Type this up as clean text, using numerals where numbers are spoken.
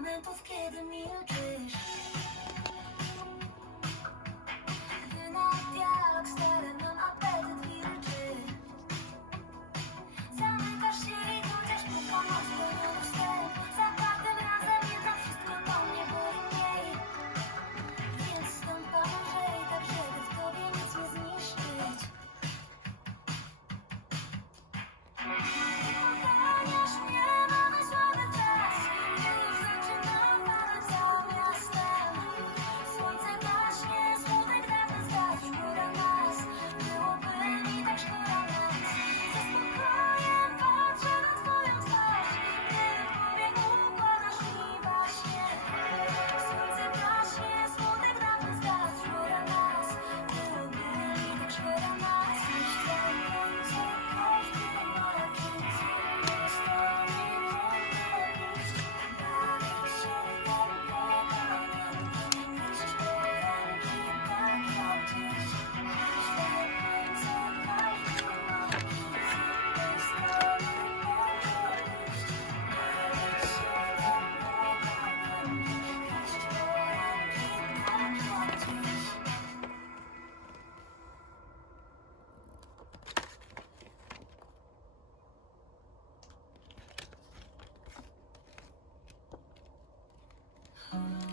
momentów, kiedy milczysz. Gdy na dialog stary mam apetyt wilczy. Zamykasz się i chociaż po pomoc zmieniony wstęp. Za każdym razem jednak wszystko to mnie boli mniej. Więc stąpam lżej, tak żeby w tobie nic nie zniszczyć. Oganiasz mnie, mamy słaby czas. Już zaczynam padać za miastem. Słońce gaśnie, smutek dawny zgasł. Szkoda nas, byłoby mi tak szkoda nas. Ze spokojem patrzę na twoją twarz. Gdy w głowie układasz mi baśnie. Słońce gaśnie, smutek dawny zgasł. Szkoda nas, byłoby mi tak szkoda nas. Światło, każdy ma jakieś strony podejść. Bawić się tak podaniem. Mieć ręki tak jak dziś. Światło, każdy ma jakieś strony podejść. Bawić się tak podaniem. Mieć ręki tak jak dziś. Oh